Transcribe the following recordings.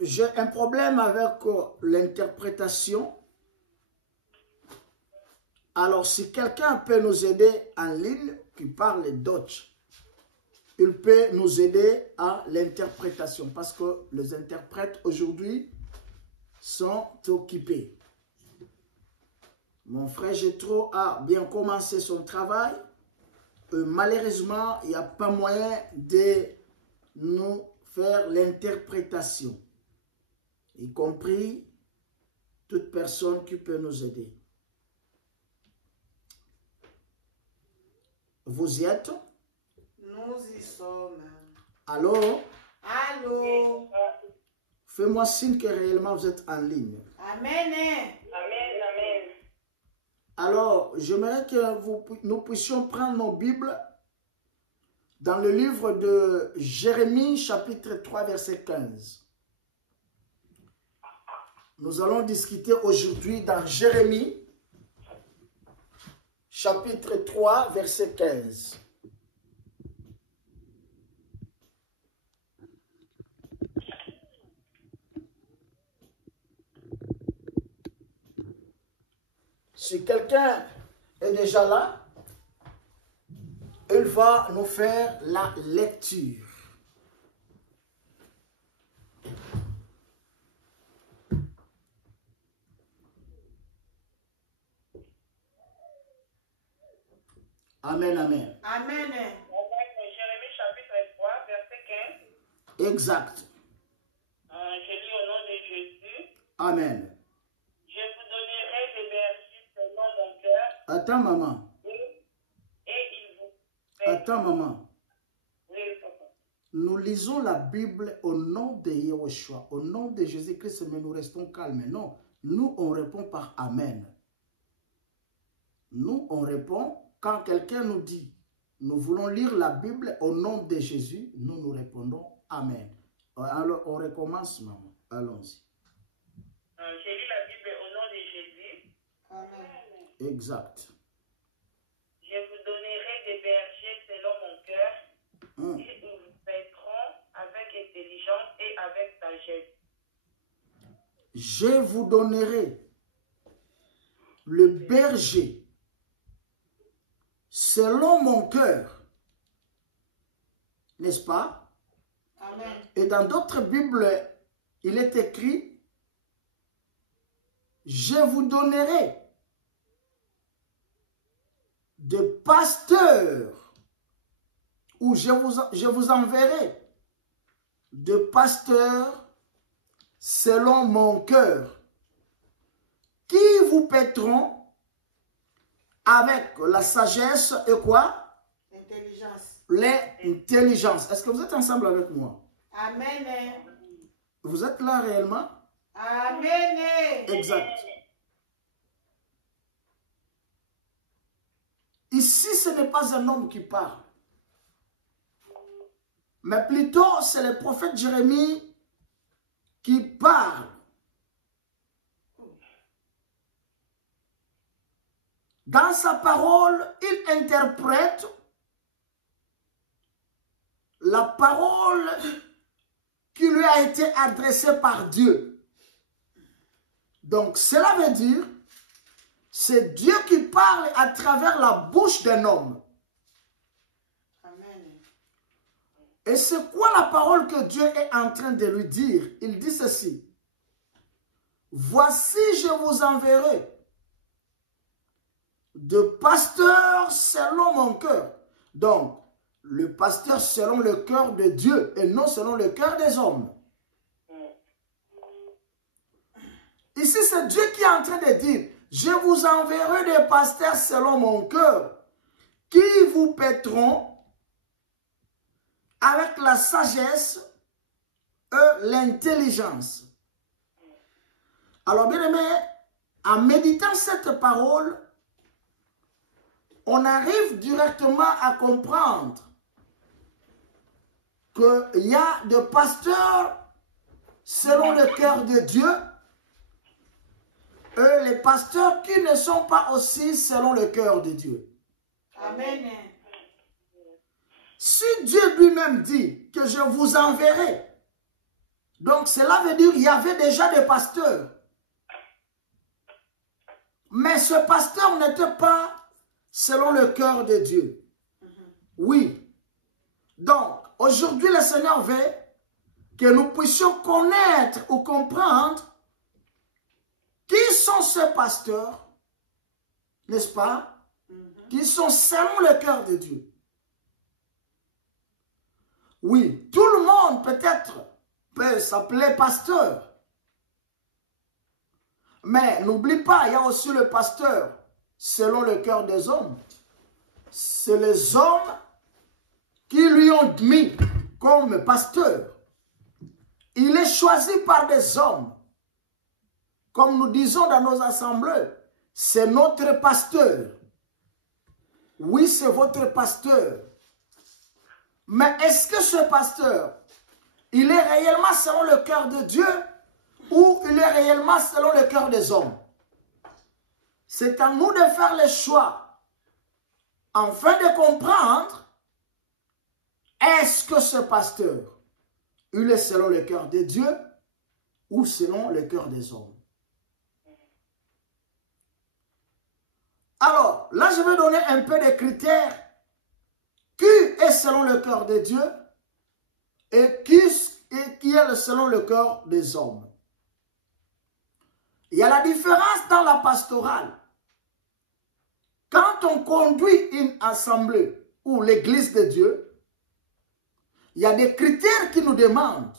j'ai un problème avec l'interprétation. Alors, si quelqu'un peut nous aider en ligne, qui parle Dutch, il peut nous aider à l'interprétation parce que les interprètes aujourd'hui sont occupés. Mon frère Jétro a bien commencé son travail. Malheureusement, il n'y a pas moyen de nous faire l'interprétation, y compris toute personne qui peut nous aider. Vous y êtes? Nous y sommes. Allô? Allô? Fais-moi signe que réellement vous êtes en ligne. Amen. Amen, amen. Alors, j'aimerais que nous puissions prendre nos Bibles dans le livre de Jérémie, chapitre 3, verset 15. Nous allons discuter aujourd'hui dans Jérémie, chapitre 3, verset 15. Si quelqu'un est déjà là, il va nous faire la lecture. Amen, amen. Amen. Jérémie chapitre 3, verset 15. Exact. Je lis au nom de Jésus. Amen. Je vous donnerai des bergers selon mon cœur. Attends, maman. Et ils vous... Attends, maman. Oui, papa. Nous lisons la Bible au nom de Yahushua, au nom de Jésus-Christ, mais nous restons calmes. Non, nous, on répond par Amen. Nous, on répond quand quelqu'un nous dit, nous voulons lire la Bible au nom de Jésus, nous répondons Amen. Alors, on recommence, maman. Allons-y. Je lis la Bible au nom de Jésus. Amen. Exact. Je vous donnerai des bergers selon mon cœur. Et ils vous paîtront avec intelligence et avec sagesse. Je vous donnerai le berger selon mon cœur. N'est-ce pas? Amen. Et dans d'autres Bibles, il est écrit, je vous donnerai de pasteurs, ou je vous enverrai de pasteurs selon mon cœur, qui vous paîtront avec la sagesse et quoi? Intelligence. L'intelligence. Est-ce que vous êtes ensemble avec moi? Amen. Vous êtes là réellement? Amen. Exact. Ici, ce n'est pas un homme qui parle. Mais plutôt, c'est le prophète Jérémie qui parle. Dans sa parole, il interprète la parole qui lui a été adressée par Dieu. Donc, cela veut dire, c'est Dieu qui parle à travers la bouche d'un homme. Amen. Et c'est quoi la parole que Dieu est en train de lui dire? Il dit ceci. Voici, je vous enverrai de pasteurs selon mon cœur. Donc, le pasteur selon le cœur de Dieu et non selon le cœur des hommes. Ici, c'est Dieu qui est en train de dire, je vous enverrai des pasteurs selon mon cœur, qui vous paîtront avec la sagesse et l'intelligence. Alors, bien aimé, en méditant cette parole, on arrive directement à comprendre qu'il y a des pasteurs selon le cœur de Dieu et les pasteurs qui ne sont pas aussi selon le cœur de Dieu. Amen. Si Dieu lui-même dit que je vous enverrai Donc cela veut dire qu'il y avait déjà des pasteurs. Mais ce pasteur n'était pas selon le cœur de Dieu. Oui. Donc, aujourd'hui, le Seigneur veut que nous puissions connaître ou comprendre qui sont ces pasteurs, n'est-ce pas, qui sont selon le cœur de Dieu. Oui, tout le monde peut-être peut s'appeler pasteur. Mais n'oublie pas, il y a aussi le pasteur selon le cœur des hommes. C'est les hommes qui lui ont mis comme pasteur. Il est choisi par des hommes. Comme nous disons dans nos assemblées, c'est notre pasteur. Oui, c'est votre pasteur. Mais est-ce que ce pasteur, il est réellement selon le cœur de Dieu ou il est réellement selon le cœur des hommes? C'est à nous de faire le choix afin de comprendre est-ce que ce pasteur, il est selon le cœur de Dieu ou selon le cœur des hommes? Alors, là, je vais donner un peu de critères qui est selon le cœur de Dieu et qui est selon le cœur des hommes. Il y a la différence dans la pastorale. Quand on conduit une assemblée ou l'église de Dieu, il y a des critères qui nous demandent.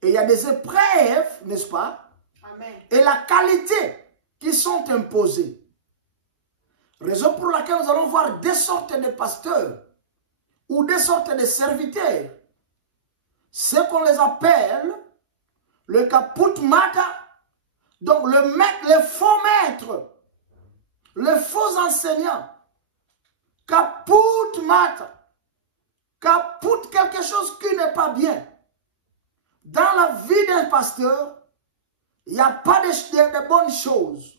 Et il y a des épreuves, n'est-ce pas? Amen. Et la qualité qui sont imposées. Raison pour laquelle nous allons voir deux sortes de pasteurs ou deux sortes de serviteurs. Ce qu'on les appelle le kaput mata, donc le faux maître, le faux enseignant. Kaput mata, kaput quelque chose qui n'est pas bien. Dans la vie d'un pasteur, il n'y a pas de bonnes choses.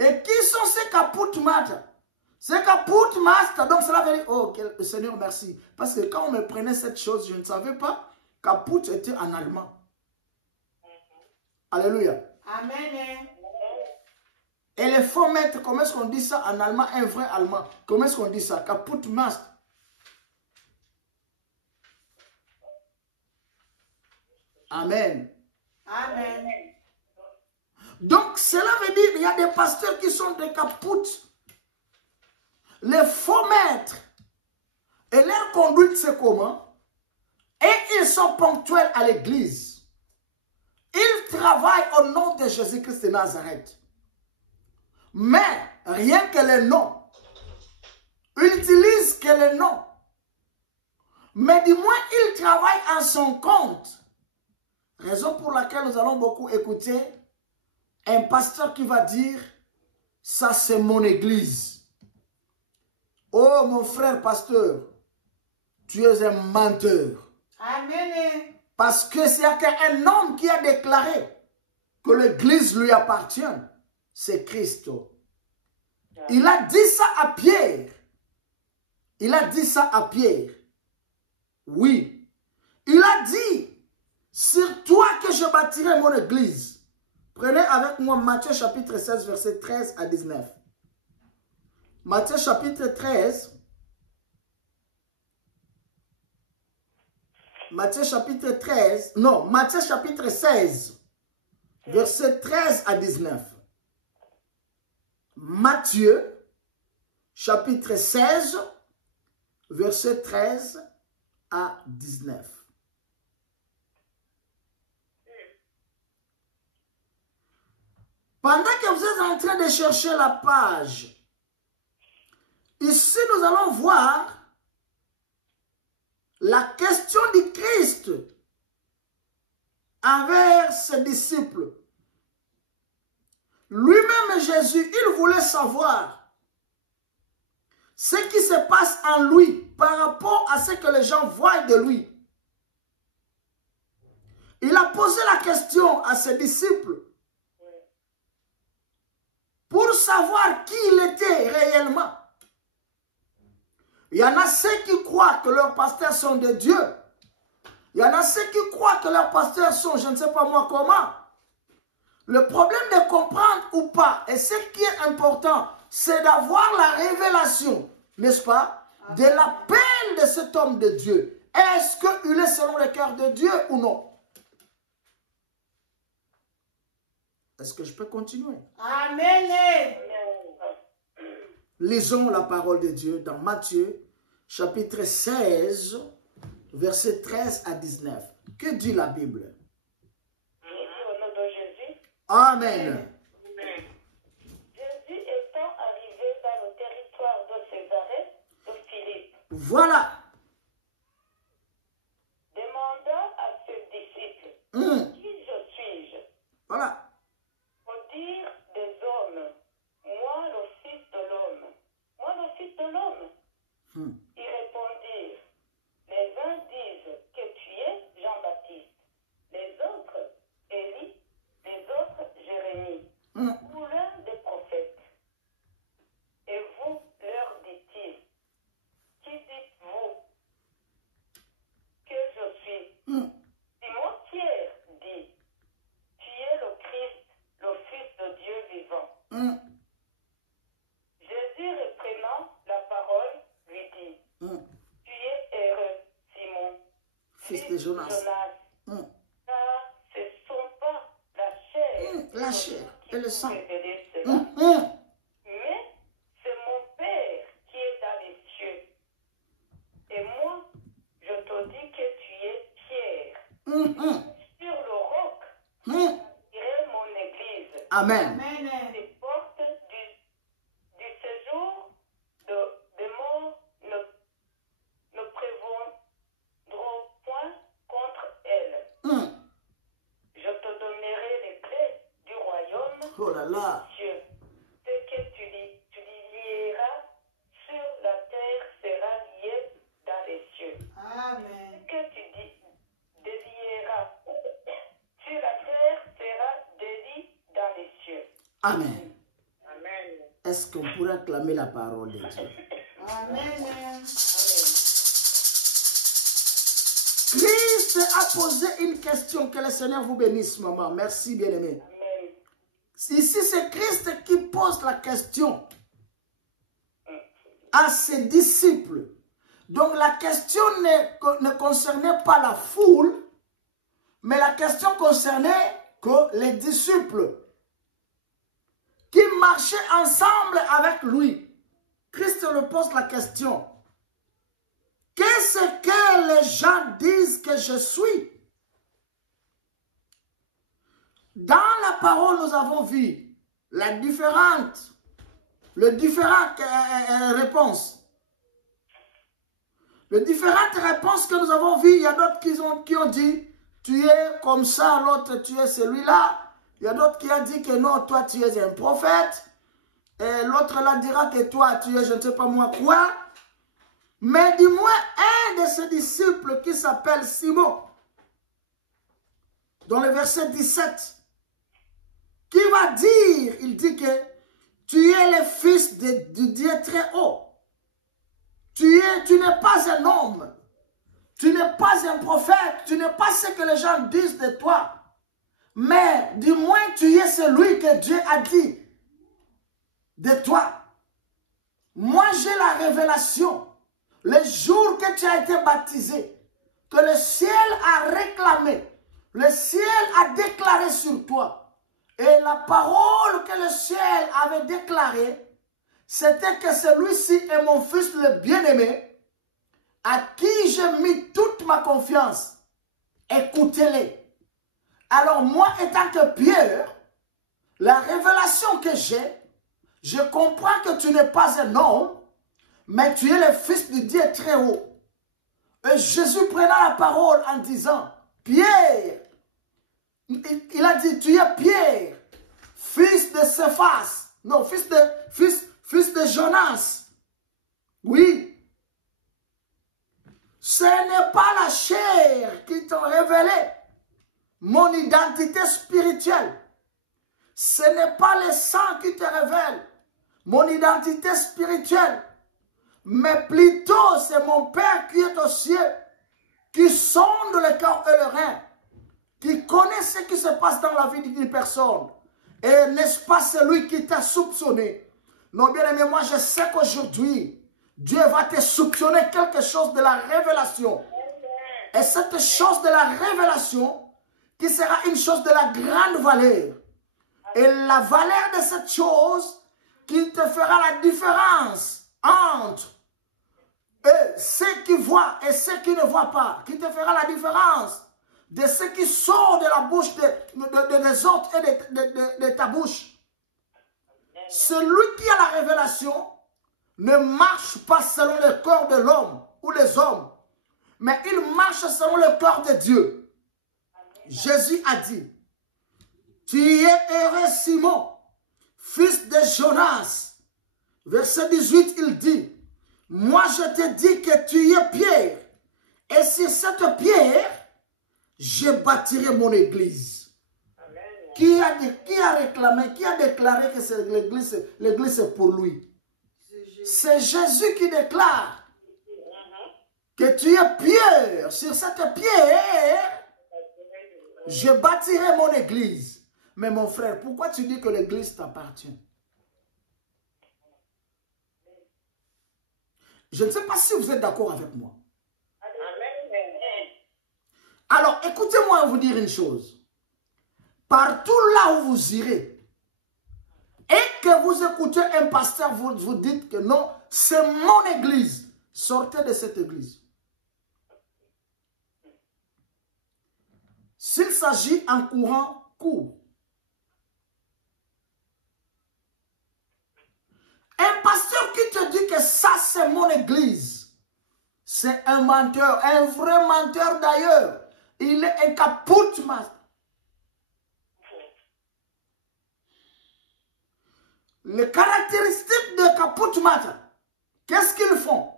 Et qui sont ces kaput mata? Ces kaput master, donc cela veut dire, oh Seigneur merci. Parce que quand on me prenait cette chose, je ne savais pas, kaput était en allemand. Alléluia. Amen. Et les faux maîtres, comment est-ce qu'on dit ça en allemand, un vrai allemand? Comment est-ce qu'on dit ça? Kaput master. Amen. Amen. Donc, cela veut dire qu'il y a des pasteurs qui sont des kaput. Les faux maîtres. Et leur conduite, c'est comment? Et ils sont ponctuels à l'église. Ils travaillent au nom de Jésus-Christ de Nazareth. Mais, rien que le nom. Ils n'utilisent que le nom. Mais du moins, ils travaillent en son compte. Raison pour laquelle nous allons beaucoup écouter un pasteur qui va dire, ça c'est mon église. Oh mon frère pasteur, tu es un menteur. Amen. Parce que c'est un homme qui a déclaré que l'église lui appartient. C'est Christ. Il a dit ça à Pierre. Il a dit ça à Pierre. Oui. Il a dit, sur toi que je bâtirai mon église. Prenez avec moi Matthieu chapitre 16, verset 13 à 19. Matthieu chapitre 13. Matthieu chapitre 13. Non, Matthieu chapitre 16, verset 13 à 19. Matthieu chapitre 16, verset 13 à 19. Pendant que vous êtes en train de chercher la page, ici nous allons voir la question du Christ envers ses disciples. Lui-même Jésus, il voulait savoir ce qui se passe en lui par rapport à ce que les gens voient de lui. Il a posé la question à ses disciples pour savoir qui il était réellement. Il y en a ceux qui croient que leurs pasteurs sont de Dieu. Il y en a ceux qui croient que leurs pasteurs sont, je ne sais pas moi comment. Le problème de comprendre ou pas, et ce qui est important, c'est d'avoir la révélation, n'est-ce pas, de l'appel de cet homme de Dieu. Est-ce qu'il est selon le cœur de Dieu ou non? Est-ce que je peux continuer? Amen. Lisons la parole de Dieu dans Matthieu, chapitre 16, versets 13 à 19. Que dit la Bible? Au nom de Jésus. Amen. Jésus étant arrivé dans le territoire de Césarée de Philippe, Voilà. demanda à ses disciples, qui je suis-je? Voilà. Pour dire des hommes, moi le Fils de l'homme. Moi le Fils de l'homme. Ils répondirent, les uns disent que tu es Jean-Baptiste, les autres Élie, les autres Jérémie, ou l'un des prophètes. Et vous, leur dit-il, qui dites-vous que je suis? Simon-Pierre dit, tu es le Christ, le Fils de Dieu vivant. Jésus reprenant la parole lui dit, tu es heureux, Simon, Fils de Jonas. car ce ne sont pas la chair Et le sang. révélé cela, mais c'est mon Père qui est dans les cieux. Et moi, je te dis que tu es Pierre. Sur le roc, je bâtirai mon église. Amen. Amen. Les portes du séjour de mort ne prévaudront point contre elle. Je te donnerai les clés du royaume Oh là là. des cieux. Ce que tu lieras sur la terre sera lié dans les cieux. Amen. Ce que tu délieras sur la terre sera délié dans les cieux. Amen. Amen. Est-ce qu'on pourrait acclamer la parole de Dieu? Amen. Christ a posé une question. Que le Seigneur vous bénisse, maman. Merci, bien-aimé. Amen. Ici, c'est Christ qui pose la question à ses disciples. Donc, la question ne concernait pas la foule, mais la question concernait que les disciples qui marchaient ensemble avec lui. Christ leur pose la question. Qu'est-ce que les gens disent que je suis? Dans la parole, nous avons vu les différentes réponses. Les différentes réponses que nous avons vues, il y a d'autres qui ont dit, tu es comme ça, l'autre, tu es celui-là. Il y a d'autres qui ont dit que non, toi, tu es un prophète. Et l'autre là dira que toi, tu es je ne sais pas moi quoi. Mais du moins, un de ses disciples qui s'appelle Simon, dans le verset 17, qui va dire, il dit que tu es le fils du Dieu très haut. Tu n'es pas un homme. Tu n'es pas un prophète. Tu n'es pas ce que les gens disent de toi. Mais du moins, tu es celui que Dieu a dit de toi. Moi, j'ai la révélation. Le jour que tu as été baptisé, que le ciel a réclamé, le ciel a déclaré sur toi. Et la parole que le ciel avait déclarée, c'était que celui-ci est mon fils le bien-aimé, à qui j'ai mis toute ma confiance. Écoutez-les. Alors moi, étant que Pierre, la révélation que j'ai, je comprends que tu n'es pas un homme, mais tu es le fils du Dieu très haut. Et Jésus prenant la parole en disant, Pierre, il a dit, tu es Pierre, fils de Céphas, non, fils de Jonas. Oui. Ce n'est pas la chair qui t'a révélé mon identité spirituelle. Ce n'est pas le sang qui te révèle mon identité spirituelle. Mais plutôt, c'est mon Père qui est aux cieux qui sonde le cœur et le rein, qui connaît ce qui se passe dans la vie d'une personne. Et n'est-ce pas celui qui t'a soupçonné? Non, bien aimé, moi je sais qu'aujourd'hui, Dieu va te soupçonner quelque chose de la révélation. Et cette chose de la révélation, qui sera une chose de la grande valeur. Et la valeur de cette chose, qui te fera la différence entre ceux qui voient et ceux qui ne voient pas, qui te fera la différence de ce qui sort de la bouche des autres et de ta bouche. Celui qui a la révélation ne marche pas selon le cœur de l'homme ou les hommes, mais il marche selon le cœur de Dieu. Jésus a dit, tu es heureux Simon, fils de Jonas. Verset 18, il dit, moi je te dis que tu es Pierre, et sur cette pierre, je bâtirai mon église. Amen. Qui a réclamé, qui a déclaré que l'église est pour lui? C'est Jésus qui déclare que tu es Pierre. Sur cette pierre, je bâtirai mon église. Mais mon frère, pourquoi tu dis que l'église t'appartient? Je ne sais pas si vous êtes d'accord avec moi. Alors, écoutez-moi vous dire une chose. Partout là où vous irez, et que vous écoutez un pasteur, vous dites que non, c'est mon église. Sortez de cette église. S'il s'agit en courant, cours. Un pasteur qui te dit que ça c'est mon église, c'est un menteur, un vrai menteur d'ailleurs. Il est un caput master. Les caractéristiques de caput master, qu'est-ce qu'ils font?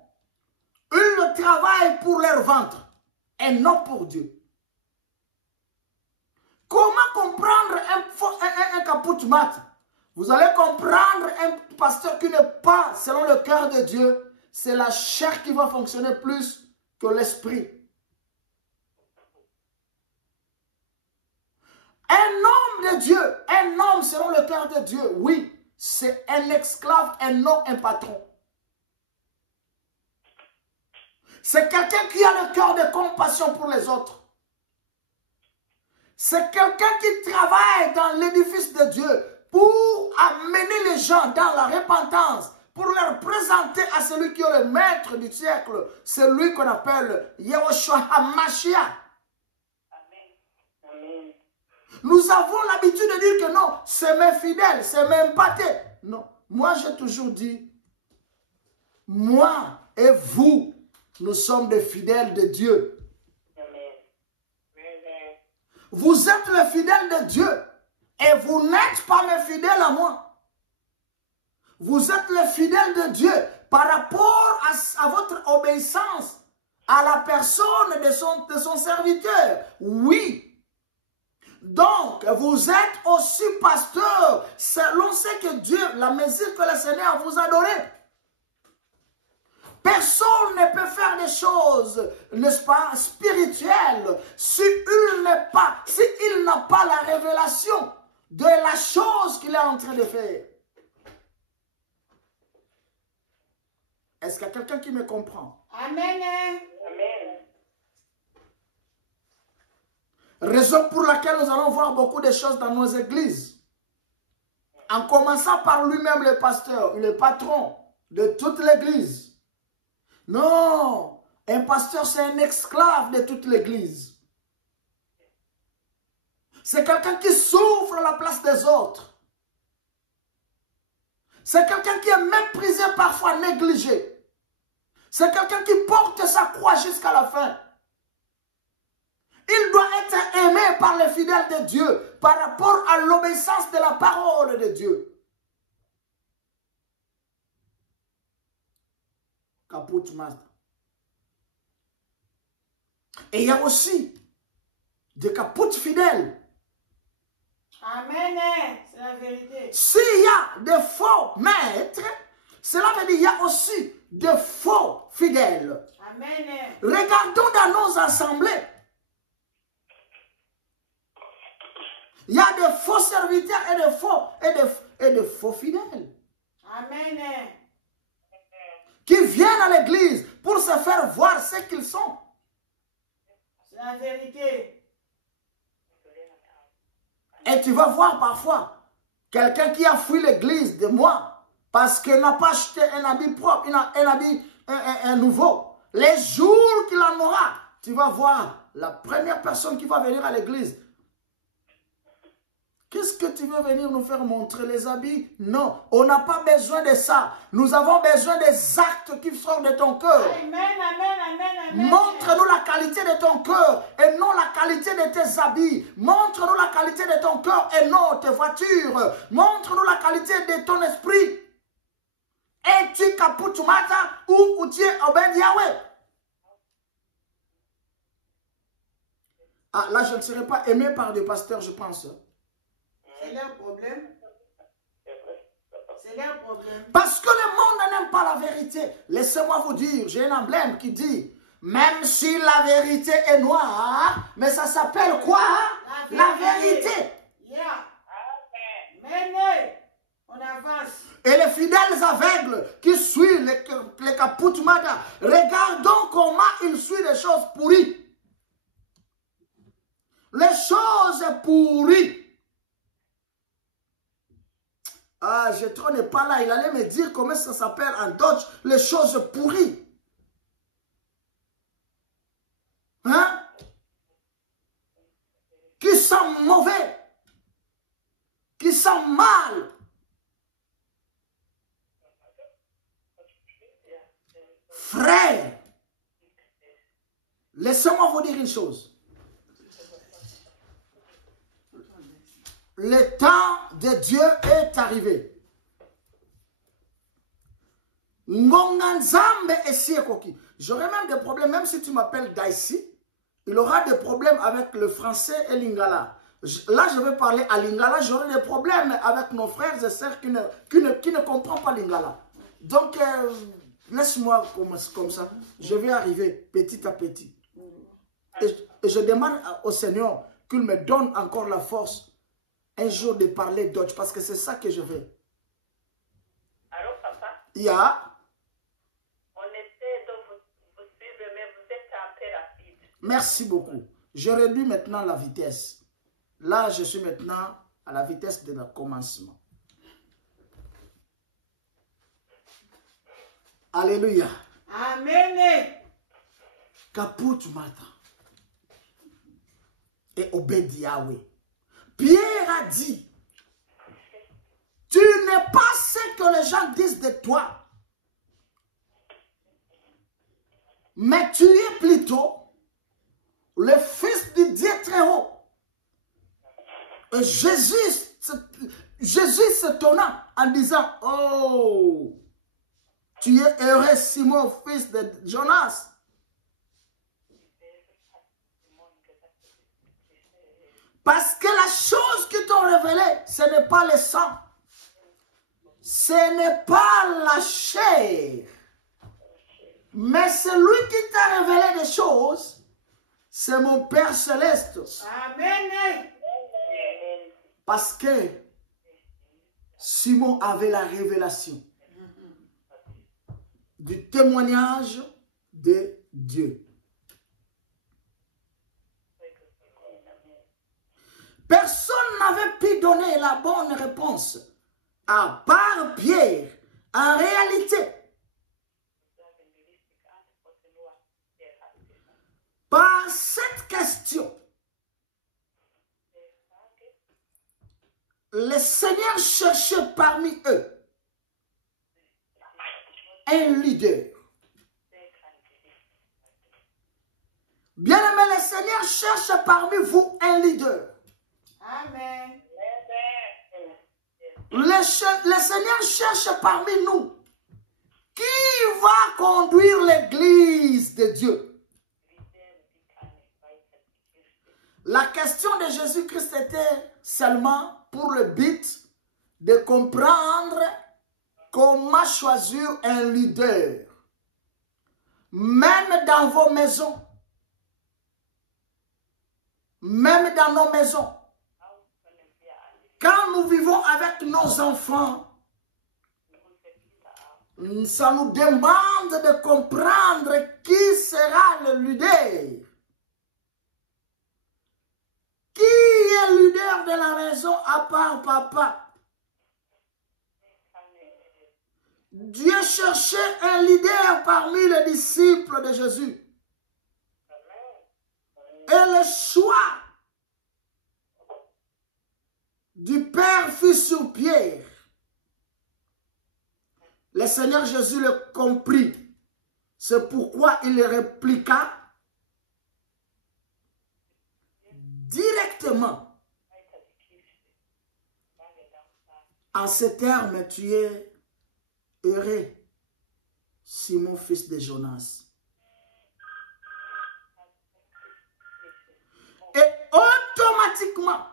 Ils travaillent pour leur ventre et non pour Dieu. Comment comprendre un caput master? Vous allez comprendre un pasteur qui n'est pas selon le cœur de Dieu. C'est la chair qui va fonctionner plus que l'esprit. Un homme de Dieu, un homme selon le cœur de Dieu, oui, c'est un esclave et non un patron. C'est quelqu'un qui a le cœur de compassion pour les autres. C'est quelqu'un qui travaille dans l'édifice de Dieu pour amener les gens dans la repentance, pour leur présenter à celui qui est le maître du siècle, celui qu'on appelle Yahushua HaMashiach. Amen. Nous avons l'habitude de dire que non, c'est mes fidèles, c'est mes pâtés. Non, moi j'ai toujours dit, moi et vous, nous sommes des fidèles de Dieu. Amen. Vous êtes les fidèles de Dieu. Et vous n'êtes pas mes fidèles à moi. Vous êtes les fidèles de Dieu par rapport à votre obéissance à la personne de son serviteur. Oui. Donc, vous êtes aussi pasteur selon ce que Dieu, la mesure que le Seigneur vous a donnée. Personne ne peut faire des choses, n'est-ce pas, spirituelles s'il n'a pas la révélation de la chose qu'il est en train de faire. Est-ce qu'il y a quelqu'un qui me comprend? Amen. Amen. Raison pour laquelle nous allons voir beaucoup de choses dans nos églises. En commençant par lui-même le pasteur, le patron de toute l'église. Non, un pasteur c'est un esclave de toute l'église. C'est quelqu'un qui souffre à la place des autres. C'est quelqu'un qui est méprisé, parfois négligé. C'est quelqu'un qui porte sa croix jusqu'à la fin. Il doit être aimé par les fidèles de Dieu par rapport à l'obéissance de la parole de Dieu. Caput master. Et il y a aussi des capoutes fidèles. Amen. C'est la vérité. S'il y a des faux maîtres, Cela veut dire qu'il y a aussi de faux fidèles. Amen. Regardons dans nos assemblées. Il y a de faux serviteurs et de faux fidèles. Amen. Qui viennent à l'église pour se faire voir ce qu'ils sont. C'est la vérité. Et tu vas voir parfois quelqu'un qui a fui l'église de moi parce qu'il n'a pas acheté un habit propre, un habit un nouveau. Les jours qu'il en aura, tu vas voir la première personne qui va venir à l'église. Qu'est-ce que tu veux venir nous faire montrer les habits? Non, on n'a pas besoin de ça. Nous avons besoin des actes qui sortent de ton cœur. Amen, amen, amen, amen. Montre-nous la qualité de ton cœur et non la qualité de tes habits. Montre-nous la qualité de ton cœur et non tes voitures. Montre-nous la qualité de ton esprit. Es-tu Kaputumata ou tu es Obed Yahweh? Ah, là, je ne serai pas aimé par des pasteurs, je pense. C'est leur problème. C'est leur problème. Parce que le monde n'aime pas la vérité. Laissez-moi vous dire, j'ai un emblème qui dit, même si la vérité est noire, mais ça s'appelle quoi? La vérité. Yeah. Amen. On avance. Et les fidèles aveugles qui suivent les Kaputumata, regardons comment ils suivent les choses pourries. Les choses pourries. Ah, Jétro n'est pas là. Il allait me dire comment ça s'appelle en Dutch, les choses pourries. Hein? Qui sont mauvais. Qui sont mal. Frère, laissez-moi vous dire une chose. Le temps de Dieu est arrivé. J'aurai même des problèmes, même si tu m'appelles Daisy, il aura des problèmes avec le français et l'ingala. Là, je vais parler à l'ingala, j'aurai des problèmes avec nos frères et sœurs qui ne comprennent pas l'ingala. Donc, laisse-moi comme ça, je vais arriver petit à petit. Et je demande au Seigneur qu'il me donne encore la force un jour de parler Dutch, parce que c'est ça que je veux. Allô, papa? Yeah. On essaie de vous suivre, mais vous êtes un peu rapide. Merci beaucoup. Je réduis maintenant la vitesse. Là, je suis maintenant à la vitesse de le commencement. Alléluia. Amen. Kaputumata. Et Obed Yahweh. Pierre a dit, tu n'es pas ce que les gens disent de toi, mais tu es plutôt le fils du Dieu très haut. Et Jésus s'étonna en disant, oh, tu es heureux Simon, fils de Jonas. Parce que la chose qui t'ont révélé, ce n'est pas le sang. Ce n'est pas la chair. Mais celui qui t'a révélé des choses, c'est mon Père Céleste. Amen. Parce que Simon avait la révélation du témoignage de Dieu. Personne n'avait pu donner la bonne réponse, à part Pierre. En réalité, par cette question, le Seigneur cherchait parmi eux un leader. Bien-aimé, le Seigneur cherche parmi vous un leader. Amen. Le Seigneur cherche parmi nous qui va conduire l'église de Dieu. La question de Jésus-Christ était seulement pour le but de comprendre comment choisir un leader. Même dans vos maisons. Même dans nos maisons. Quand nous vivons avec nos enfants, ça nous demande de comprendre qui sera le leader. Qui est leader de la maison à part papa? Dieu cherchait un leader parmi les disciples de Jésus. Et le choix du Père fut sur Pierre. Le Seigneur Jésus le comprit. C'est pourquoi il répliqua directement. En ces termes, tu es heureux, Simon, fils de Jonas. Et automatiquement,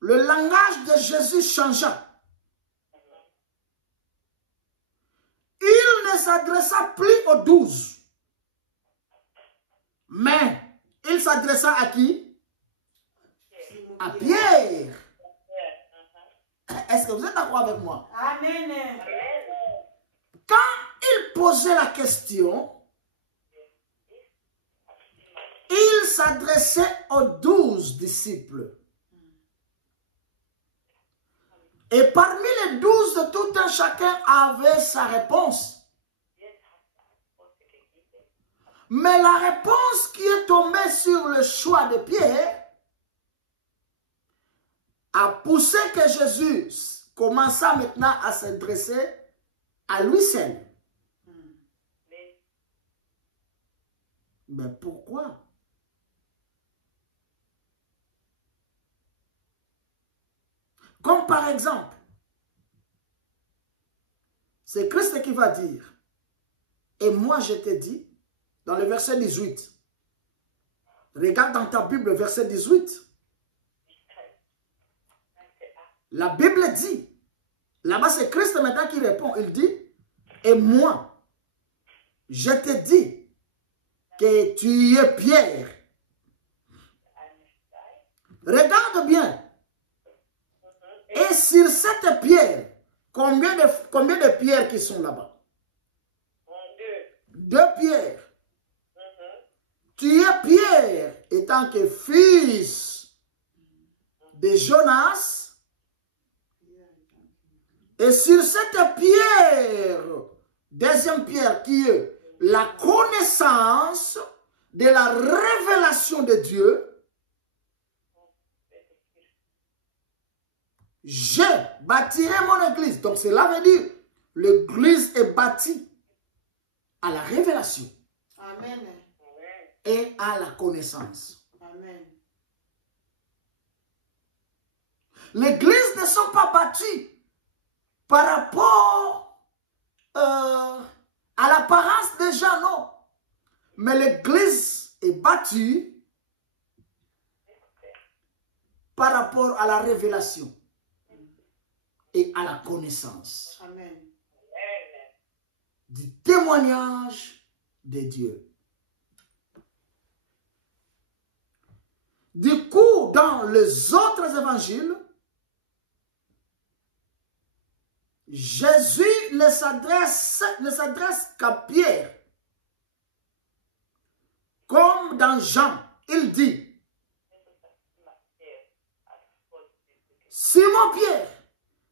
le langage de Jésus changea. Il ne s'adressa plus aux 12. Mais il s'adressa à qui? À Pierre. Est-ce que vous êtes d'accord avec moi? Amen. Quand il posait la question, il s'adressait aux 12 disciples. Et parmi les 12, tout un chacun avait sa réponse. Mais la réponse qui est tombée sur le choix de Pierre a poussé que Jésus commença maintenant à s'adresser à lui seul. Mais pourquoi? Comme par exemple, c'est Christ qui va dire, et moi je te dis, dans le verset 18, regarde dans ta Bible le verset 18, la Bible dit, là-bas c'est Christ maintenant qui répond, il dit, et moi, je te dis que tu es Pierre. Regarde bien. Et sur cette pierre, combien de pierres qui sont là-bas? Deux pierres. Tu es Pierre, étant que fils de Jonas. Et sur cette pierre, deuxième pierre qui est la connaissance de la révélation de Dieu, je bâtirai mon église. Donc cela veut dire, l'église est bâtie à la révélation. Amen. Et à la connaissance. Amen. L'église ne sont pas bâties par rapport à l'apparence des gens, non. Mais l'église est bâtie par rapport à la révélation et à la connaissance. Amen. Du témoignage de Dieu. Du coup, dans les autres évangiles, Jésus ne s'adresse qu'à Pierre. Comme dans Jean, il dit, Simon Pierre,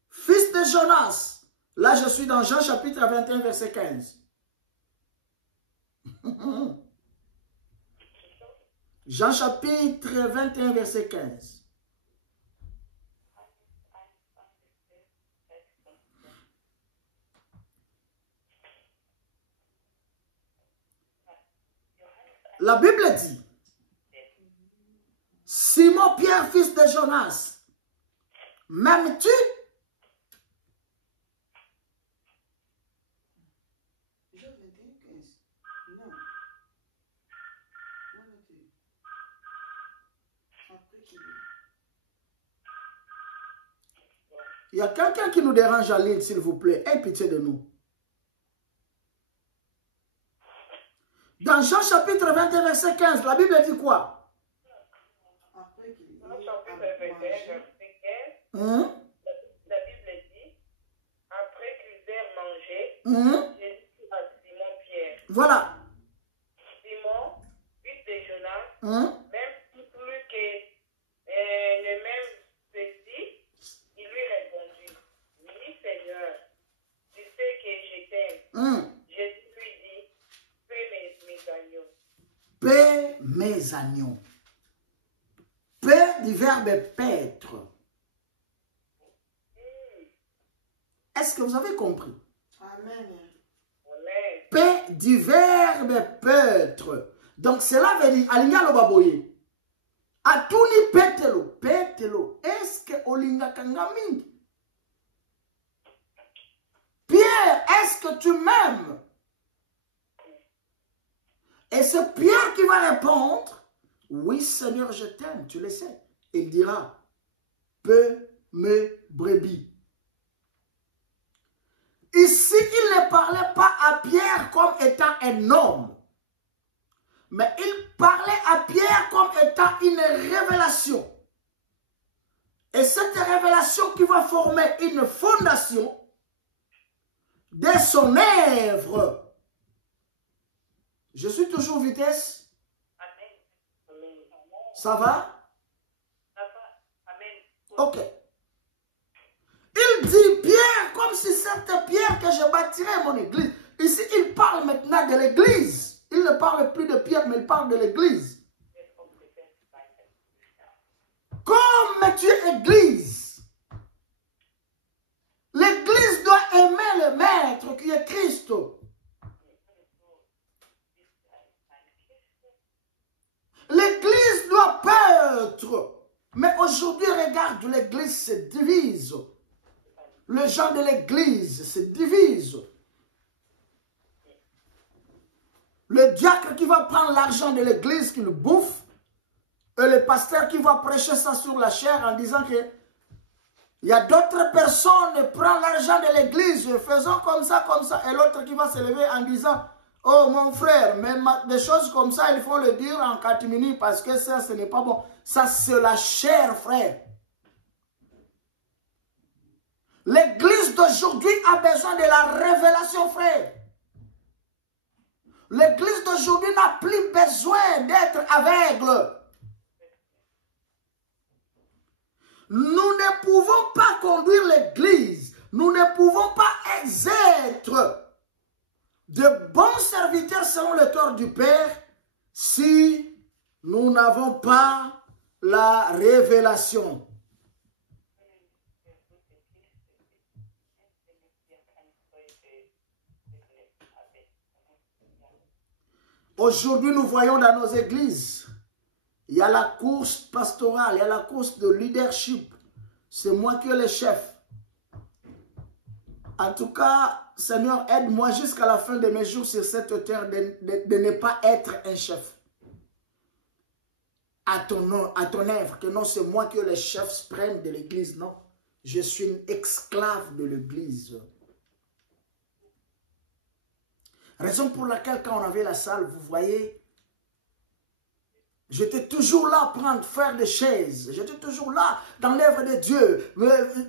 fils de Jonas. Là, je suis dans Jean chapitre 21, verset 15. Jean chapitre 21, verset 15. La Bible dit, Simon Pierre, fils de Jonas, m'aimes-tu? Il y a quelqu'un qui nous dérange en ligne, s'il vous plaît. Aie pitié de nous. Dans Jean chapitre 21, verset 15, la Bible dit quoi? Jean chapitre 21, verset 15, la Bible dit, après qu'ils eurent mangé, Jésus dit à Simon-Pierre. Voilà. Simon, fils de Jonas, même plus que le même ceci, il lui répondit, oui Seigneur, tu sais que je t'aime. Jésus lui dit, paie mes agneaux. Paie mes agneaux. Paie du verbe paître. Est-ce que vous avez compris? Amen. Amen. Paix du verbe paître. Donc cela veut dire alinga lo baboye. Atuni petelo, petelo. Est-ce que olinga kangami? Pierre, est-ce que tu m'aimes? Et c'est Pierre qui va répondre, oui Seigneur, je t'aime, tu le sais. Il dira, peu me brebis. Ici, il ne parlait pas à Pierre comme étant un homme, mais il parlait à Pierre comme étant une révélation. Et cette révélation qui va former une fondation de son œuvre. Je suis toujours vitesse. Amen. Ça va? Amen. Ok. Il dit Pierre comme si c'était Pierre que je bâtirais mon église. Ici, il parle maintenant de l'église. Il ne parle plus de Pierre, mais il parle de l'église. Comme tu es église, l'église doit aimer le maître qui est Christ. L'église doit paître. Mais aujourd'hui, regarde, l'église se divise. Les gens de l'église se divisent. Le diacre qui va prendre l'argent de l'église, qui le bouffe, et le pasteur qui va prêcher ça sur la chair en disant que il y a d'autres personnes qui prennent l'argent de l'église, faisons comme ça, et l'autre qui va se lever en disant, oh mon frère, mais des choses comme ça, il faut le dire en catimini parce que ça, ce n'est pas bon. Ça, c'est la chair, frère. L'église d'aujourd'hui a besoin de la révélation, frère. L'église d'aujourd'hui n'a plus besoin d'être aveugle. Nous ne pouvons pas conduire l'église. Nous ne pouvons pas être de bons serviteurs selon le cœur du Père si nous n'avons pas la révélation. Aujourd'hui, nous voyons dans nos églises, il y a la course pastorale, il y a la course de leadership. C'est moi qui est le chef. En tout cas, Seigneur, aide-moi jusqu'à la fin de mes jours sur cette terre de ne pas être un chef. À ton œuvre, que non, c'est moi qui est le chef suprême de l'église, non. Je suis une esclave de l'église. Raison pour laquelle quand on avait la salle, vous voyez, j'étais toujours là pour faire des chaises. J'étais toujours là dans l'œuvre de Dieu,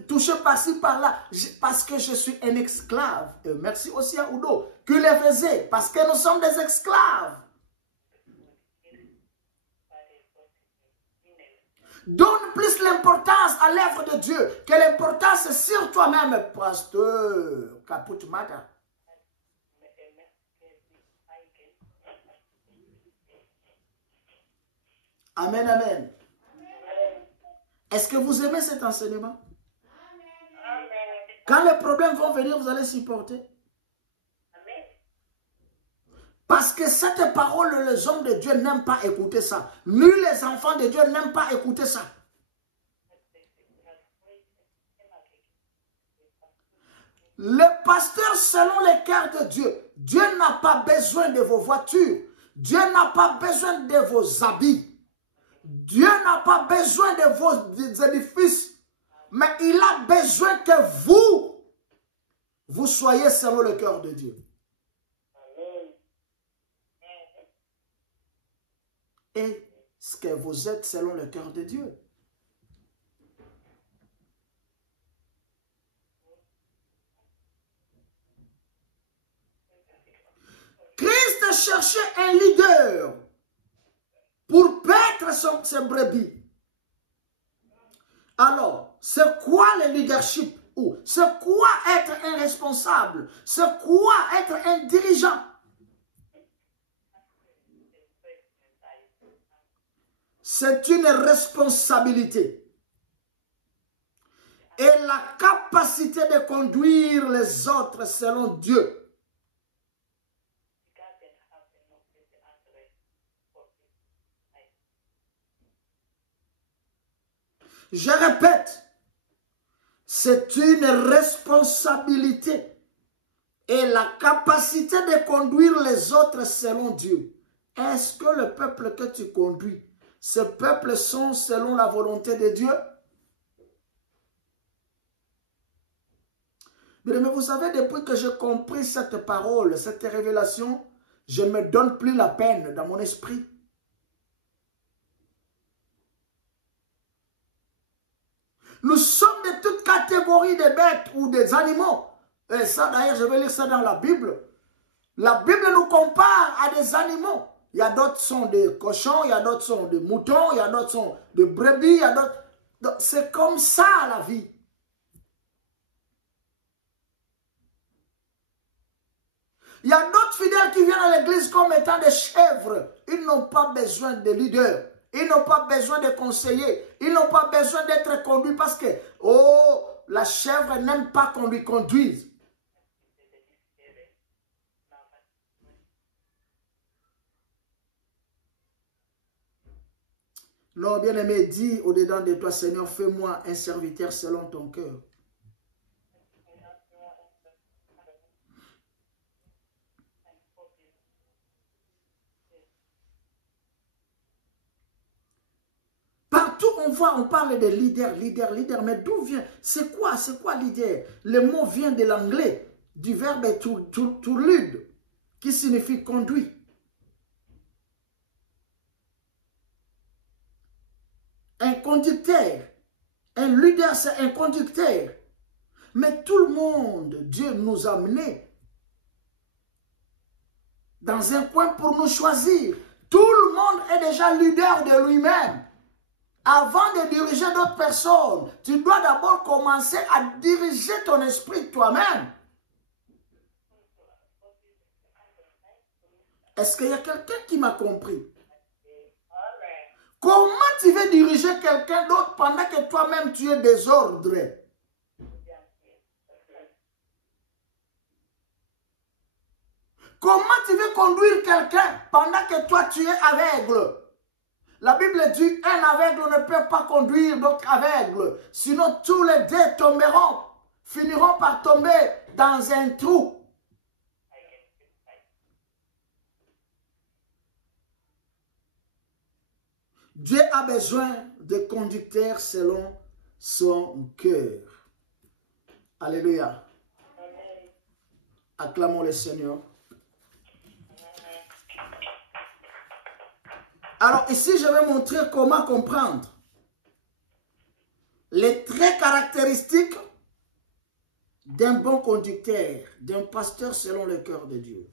touché par-ci, par-là, parce que je suis un esclave. Et merci aussi à Udo qui le faisait, parce que nous sommes des esclaves. Donne plus l'importance à l'œuvre de Dieu que l'importance sur toi-même, pasteur Kaput Mata. Amen, amen. Est-ce que vous aimez cet enseignement? Amen. Quand les problèmes vont venir, vous allez supporter. Amen. Parce que cette parole, les hommes de Dieu n'aiment pas écouter ça. Ni les enfants de Dieu n'aiment pas écouter ça. Le pasteur, selon les cœurs de Dieu, Dieu n'a pas besoin de vos voitures. Dieu n'a pas besoin de vos habits. Dieu n'a pas besoin de vos édifices. Mais il a besoin que vous soyez selon le cœur de Dieu. Est-ce que vous êtes selon le cœur de Dieu? Christ cherchait un leader pour paître ses brebis. Alors, c'est quoi le leadership? C'est quoi être un responsable? C'est quoi être un dirigeant? C'est une responsabilité et la capacité de conduire les autres selon Dieu. Je répète, c'est une responsabilité et la capacité de conduire les autres selon Dieu. Est-ce que le peuple que tu conduis, ce peuple sont selon la volonté de Dieu? Mais vous savez, depuis que j'ai compris cette parole, cette révélation, je ne me donne plus la peine dans mon esprit. Nous sommes de toutes catégories de bêtes ou des animaux. Et ça, d'ailleurs, je vais lire ça dans la Bible. La Bible nous compare à des animaux. Il y a d'autres sont des cochons, il y a d'autres sont des moutons, il y a d'autres sont des brebis, il y a d'autres... C'est comme ça la vie. Il y a d'autres fidèles qui viennent à l'église comme étant des chèvres. Ils n'ont pas besoin de leaders. Ils n'ont pas besoin de conseillers. Ils n'ont pas besoin d'être conduits parce que, oh, la chèvre n'aime pas qu'on lui conduise. Non, bien-aimé, dis au-dedans de toi, Seigneur, fais-moi un serviteur selon ton cœur. Partout on voit, on parle de leader, mais d'où vient? C'est quoi leader? Le mot vient de l'anglais, du verbe to lead, qui signifie conduire. Un conducteur, un leader, c'est un conducteur. Mais tout le monde, Dieu nous a amenés dans un coin pour nous choisir. Tout le monde est déjà leader de lui-même. Avant de diriger d'autres personnes, tu dois d'abord commencer à diriger ton esprit toi-même. Est-ce qu'il y a quelqu'un qui m'a compris? Comment tu veux diriger quelqu'un d'autre pendant que toi-même tu es désordre? Comment tu veux conduire quelqu'un pendant que toi tu es aveugle? La Bible dit, un aveugle ne peut pas conduire d'autres aveugles. Sinon, tous les deux tomberont, finiront par tomber dans un trou. Dieu a besoin de conducteurs selon son cœur. Alléluia. Acclamons le Seigneur. Alors ici, je vais montrer comment comprendre les traits caractéristiques d'un bon conducteur, d'un pasteur selon le cœur de Dieu.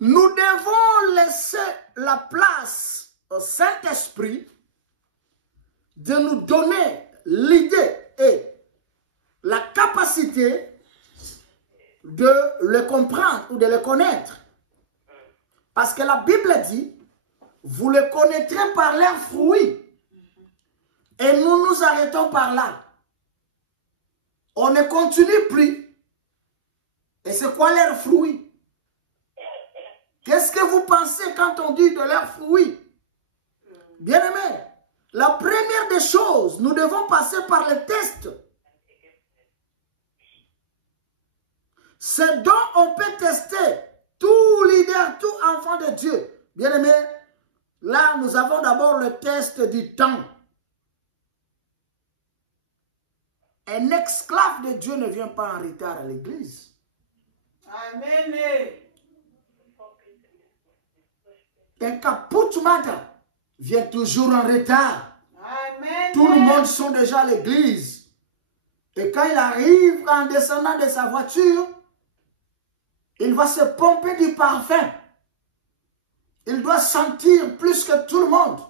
Nous devons laisser la place au Saint-Esprit de nous donner l'idée et la capacité de le comprendre ou de le connaître. Parce que la Bible dit, vous le connaîtrez par leurs fruits. Et nous nous arrêtons par là. On ne continue plus. Et c'est quoi leurs fruits? Qu'est-ce que vous pensez quand on dit de leurs fruits? Bien-aimés, la première des choses, nous devons passer par le test. C'est dont on peut tester tout leader, tout enfant de Dieu. Bien-aimé, là nous avons d'abord le test du temps. Un esclave de Dieu ne vient pas en retard à l'église. Amen. Un kaputumata vient toujours en retard. Amen. Tout le monde sont déjà à l'église. Et quand il arrive en descendant de sa voiture, il va se pomper du parfum. Il doit sentir plus que tout le monde.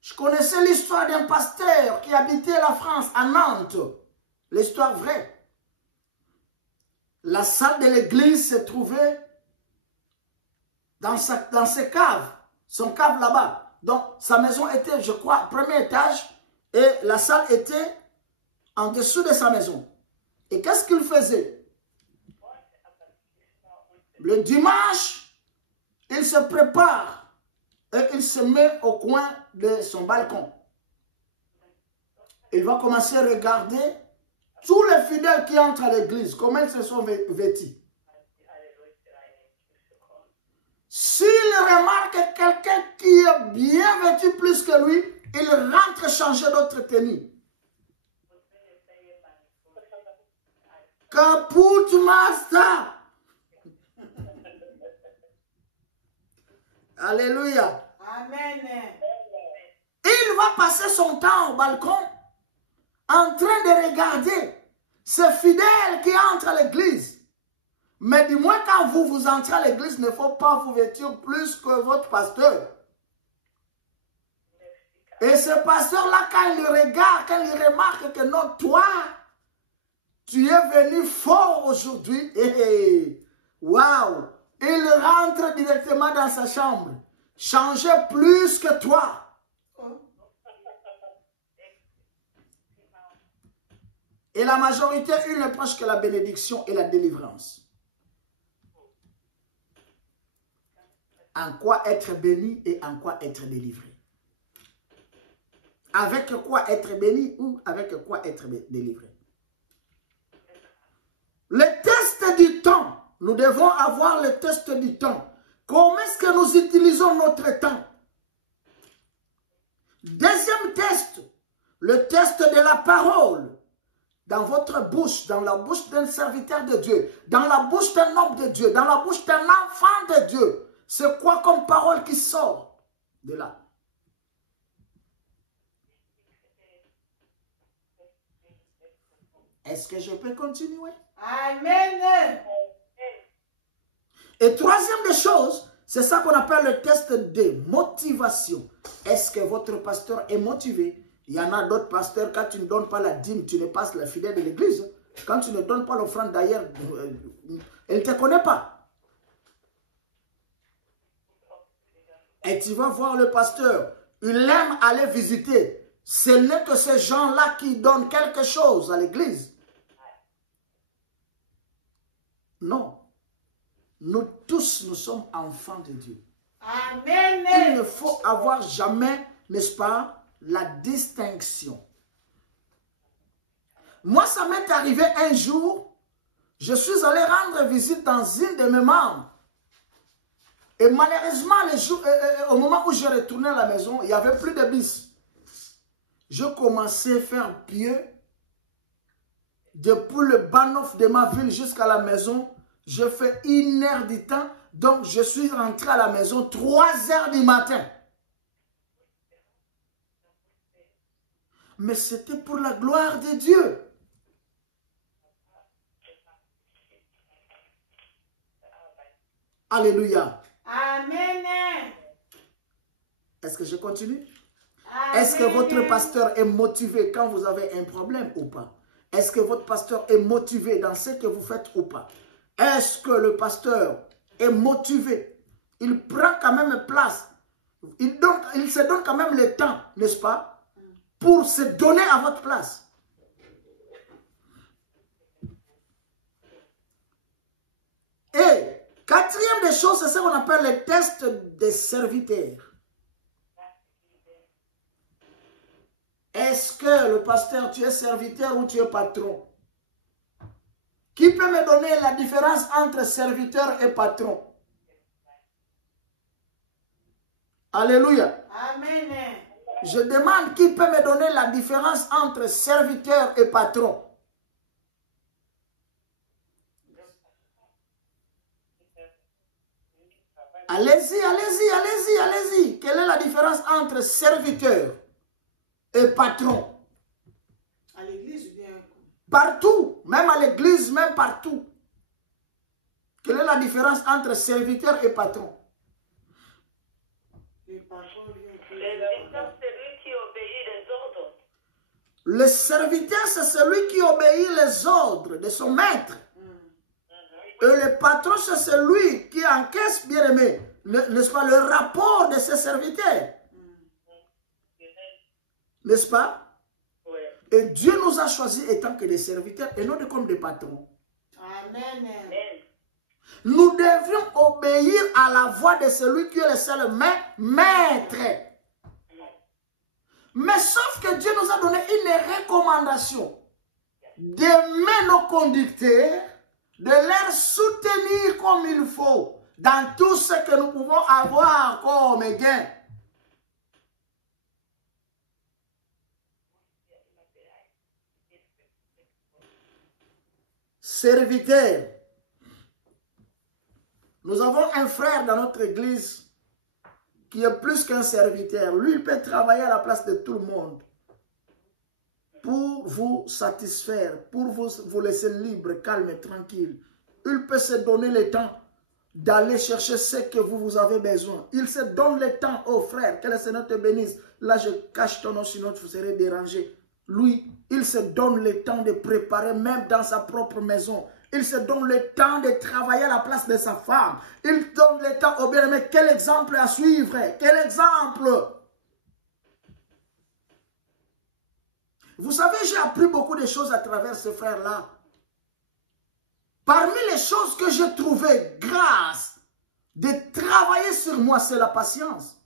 Je connaissais l'histoire d'un pasteur qui habitait la France, à Nantes. L'histoire vraie. La salle de l'église se trouvait dans ses caves. Son cave là-bas. Donc, sa maison était, je crois, premier étage. Et la salle était en dessous de sa maison. Et qu'est-ce qu'il faisait? Le dimanche, il se prépare et il se met au coin de son balcon. Il va commencer à regarder tous les fidèles qui entrent à l'église, comment ils se sont vêtus. S'il remarque quelqu'un qui est bien vêtu plus que lui, il rentre changer d'autre tenue. Kaput Master. Alléluia. Amen. Il va passer son temps au balcon en train de regarder ces fidèles qui entrent à l'église. Mais du moins quand vous entrez à l'église, il ne faut pas vous vêtir plus que votre pasteur. Et ce pasteur-là, quand il regarde, quand il remarque que non, toi, tu es venu fort aujourd'hui, waouh, il rentre directement dans sa chambre, changer plus que toi. Et la majorité, il ne prêche que la bénédiction et la délivrance. En quoi être béni et en quoi être délivré. Avec quoi être béni ou avec quoi être délivré. Le test du temps. Nous devons avoir le test du temps. Comment est-ce que nous utilisons notre temps? Deuxième test. Le test de la parole. Dans votre bouche, dans la bouche d'un serviteur de Dieu, dans la bouche d'un homme de Dieu, dans la bouche d'un enfant de Dieu. C'est quoi comme parole qui sort de là? Est-ce que je peux continuer? Amen. Et troisième des choses, c'est ça qu'on appelle le test de motivation. Est-ce que votre pasteur est motivé? Il y en a d'autres pasteurs, quand tu ne donnes pas la dîme, tu n'es pas le fidèle de l'église. Quand tu ne donnes pas l'offrande d'ailleurs, elle ne te connaît pas. Et tu vas voir le pasteur, il aime aller visiter. Ce n'est que ces gens-là qui donnent quelque chose à l'église. Non. Nous tous, nous sommes enfants de Dieu. Amen. Il ne faut avoir jamais, n'est-ce pas, la distinction. Moi, ça m'est arrivé un jour, je suis allé rendre visite dans une de mes membres. Et malheureusement, au moment où je retournais à la maison, il n'y avait plus de bus. Je commençais à faire pied depuis le banoff de ma ville jusqu'à la maison. Je fais 1 heure du temps. Donc, je suis rentré à la maison 3 heures du matin. Mais c'était pour la gloire de Dieu. Alléluia. Amen. Est-ce que je continue? Amen. Est-ce que votre pasteur est motivé quand vous avez un problème ou pas? Est-ce que votre pasteur est motivé dans ce que vous faites ou pas? Est-ce que le pasteur est motivé? Il prend quand même place. Il se donne quand même le temps, n'est-ce pas? Pour se donner à votre place. Et quatrième des choses, c'est ce qu'on appelle le test des serviteurs. Est-ce que le pasteur, tu es serviteur ou tu es patron? Qui peut me donner la différence entre serviteur et patron? Alléluia. Amen. Je demande qui peut me donner la différence entre serviteur et patron. Allez-y, allez-y, allez-y, allez-y. Quelle est la différence entre serviteur et patron? À l'église, bien. Partout, même à l'église, même partout. Quelle est la différence entre serviteur et patron? Le patron vient. Serviteur, c'est lui qui obéit les ordres. Le serviteur, c'est celui qui obéit les ordres de son maître. Et le patron, c'est celui qui encaisse, bien aimé, n'est-ce pas, le rapport de ses serviteurs. N'est-ce pas? Oui. Et Dieu nous a choisis étant que des serviteurs et non comme des patrons. Amen. Amen. Nous devrions obéir à la voix de celui qui est le seul maître. Mais sauf que Dieu nous a donné une recommandation d'aimer nos conducteurs, de les soutenir comme il faut dans tout ce que nous pouvons avoir comme gain. Serviteur. Nous avons un frère dans notre église qui est plus qu'un serviteur. Lui, il peut travailler à la place de tout le monde pour vous satisfaire, pour vous laisser libre, calme et tranquille. Il peut se donner le temps d'aller chercher ce que vous avez besoin. Il se donne le temps, oh frère, que le Seigneur te bénisse. Là, je cache ton nom, sinon tu serais dérangé. Lui, il se donne le temps de préparer, même dans sa propre maison. Il se donne le temps de travailler à la place de sa femme. Il donne le temps au bien-aimé. Quel exemple à suivre? Quel exemple? Vous savez, j'ai appris beaucoup de choses à travers ce frère-là. Parmi les choses que j'ai trouvées grâce de travailler sur moi, c'est la patience.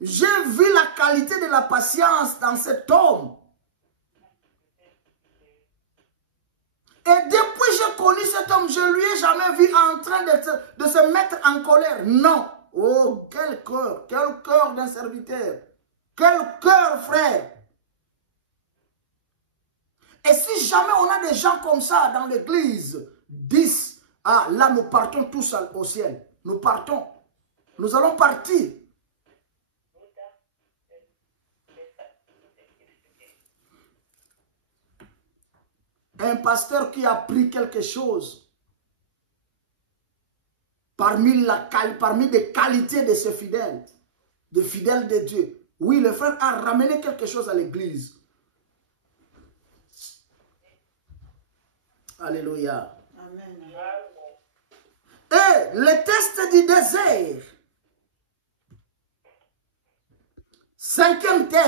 J'ai vu la qualité de la patience dans cet homme. Et depuis que j'ai connu cet homme, je ne lui ai jamais vu en train de se mettre en colère. Non. Oh, quel cœur d'un serviteur. Quel cœur, frère. Et si jamais on a des gens comme ça dans l'église, 10, ah, là nous partons tous au ciel. Nous partons. Nous allons partir. Un pasteur qui a pris quelque chose parmi les qualités de ce fidèle, de fidèle de Dieu. Oui, le frère a ramené quelque chose à l'église. Alléluia. Amen. Et le test du désert. 5e test.